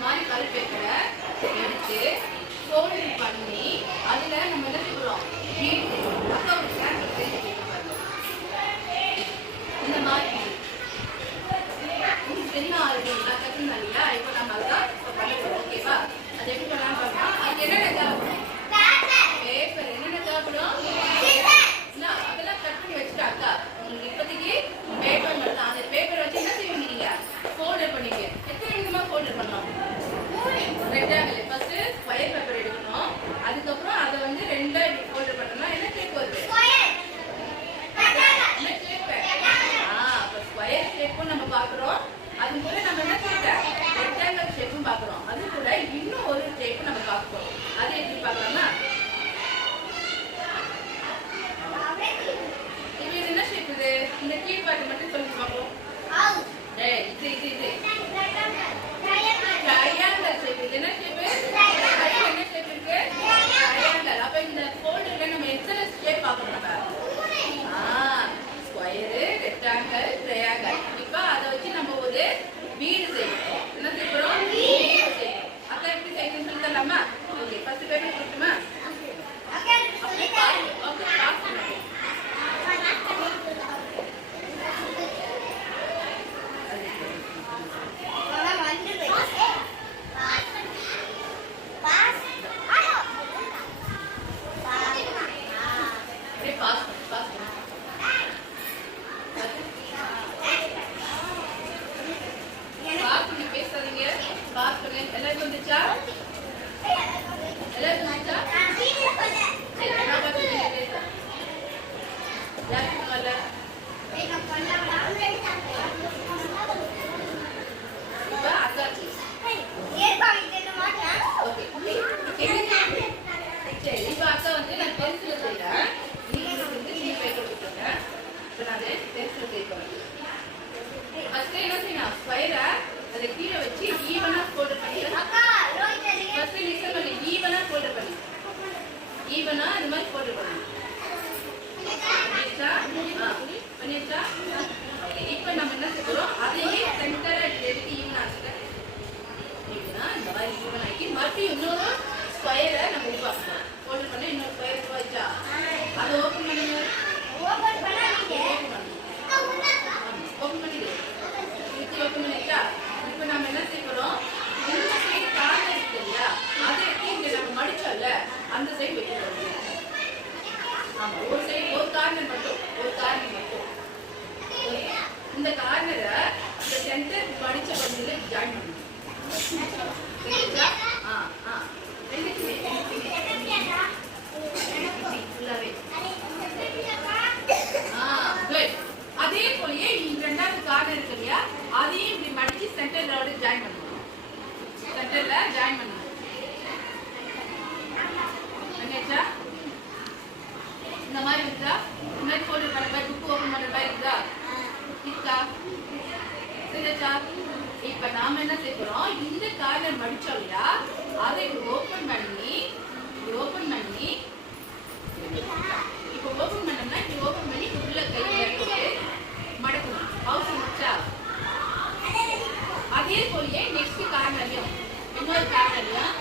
மாதிரி கல் பேப்பரை எடுத்து ஃபோல்டிங் பண்ணி அதில் நம்ம என்ன செய்யறோம் அக்கா ஒரு சாம்பிள் பேசி இந்த மாதிரி என்ன ஆகுது கற்றுனா இல்லையா இப்போ நம்ம அதுதான் இப்போ பண்ண போகிறோம் ஓகேவா அது எப்படி பண்ணலாம் பார்த்தா அது என்னென்ன தேவைப்படும் பேப்பர் என்னென்ன தேவைப்படும் இல்லை அதெல்லாம் கட் பண்ணி வச்சுட்டா அக்கா உங்களுக்கு இப்போதைக்கு பேப்பர் மட்டும் அந்த பேப்பரை வச்சு என்ன செய்வீங்க நீங்கள் ஃபோல்டர் பண்ணுவீங்க எத்தனை விதமாக ஃபோல்டர் பண்ணலாம் ரெண்டாக ஃபர்ஸ்ட் ஸ்கொயர் பேப்பர் எடுக்கணும் அதுக்கப்புறம் அதை வந்து ரெண்டா ஃபோல்டர் பண்ணோம்னா என்ன ஷேப் வருது என்ன ஷேப் இப்போ ஸ்கொயர் ஷேப்பும் நம்ம பார்க்குறோம் அது கூட நம்ம என்ன ஷேப் ரெக்டாங்கிள் ஷேப்பும் பார்க்குறோம் அது கூட இன்னும் ஒரு ஷேப்பும் நம்ம பார்க்குறோம் அது எப்படி பார்க்கலாமா இப்போ இது என்ன ஷேப் இது இந்த கீழ் பாட்டு மட்டும் சொல்லி பார்ப்போம் இது ட்ரையாங்கிள் ஷேப் இது என்ன ஷேப் என்ன ஷேப் இருக்கு ட்ரையாங்கிள் அப்ப இந்த ஃபோல்டர்ல நம்ம எத்தனை ஷேப் பார்க்கறோம் ஸ்கொயர் ரெக்டாங்கிள் ட்ரையாங்கிள் இப்போ அத வச்சு நம்ம ஒரு வீடு செய்யணும் என்ன செய்யறோம் வீடு செய்யணும் அக்கா எப்படி செய்யணும்னு சொல்லி தரலாமா ஓகே ஃபர்ஸ்ட் பேப்பர் கொடுத்துமா ஓகே எல்லாரும் வந்துச்சா எல்லாரும் வந்துச்சா இப்ப அக்கா வந்து நான் பென்சில் செய்யறேன் நீங்க வந்து சின்ன பேப்பர் கொடுத்துருங்க இப்ப நான் பென்சில் செய்யறேன் ஃபர்ஸ்ட் என்ன செய்யணும் ஸ்கொயரை அதை கீழே வச்சு ஈவனா ஃபோல்டர் பண்ணி ஃபர்ஸ்ட் லிசன் பண்ணி ஈவனா ஃபோல்டர் பண்ணி ஈவனா இந்த மாதிரி ஃபோல்டர் பண்ணி பண்ணியாச்சா இப்போ நம்ம என்ன செய்யறோம் அதையே சென்டரா எடுத்து ஈவனா ஈவனா இந்த மாதிரி ஈவன் ஆக்கி மறுபடியும் இன்னொரு ஸ்கொயரை நம்ம உருவாக்கணும் ஃபோல்டர் பண்ண இன்னொரு ஸ்கொயர் உருவாச்சா அதை ஓப்பன் பண்ணுங்க ஓப்பன் பண்ணிடு ஓப்பன் பண்ணிட்டா இப்போ நம்ம என்ன செய்யறோம் இந்த சைடு கார்னர் இருக்கு இல்லையா அதை எடுத்து இங்க நம்ம மடிச்சோம்ல அந்த சைடு வைக்கிறோம் ஆமா ஒரு சைடு ஒரு கார்னர் மட்டும் இந்த கார்னரை இந்த சென்டர் மடிச்ச பகுதியில ஜாயின் பண்ணணும் அதே போலயே ரெண்டாவது கார்னர் இருக்கு இல்லையா அதையும் இப்படி மடிச்சு சென்டர்ல ஜாயின் பண்ணணும் சென்டர்ல ஜாயின் பண்ணணும் பண்ணியாச்சா இந்த மாதிரி இருக்கா இந்த மாதிரி ஃபோல்டர் பண்ண மாதிரி புக் ஓபன் பண்ண மாதிரி இருக்கா சரியாச்சா இப்ப நாம என்ன செய்யறோம் இந்த கார்னர் மடிச்சோம் இல்லையா அதை ஓபன் பண்ணி இப்ப ஓபன் பண்ணோம்னா இப்படி ஓபன் பண்ணி உள்ள கை போட்டு மடக்கணும் அவசரம் வச்சா அதே போலயே நெக்ஸ்ட் கார்னர்லயும் இன்னொரு கார்னர்லயும்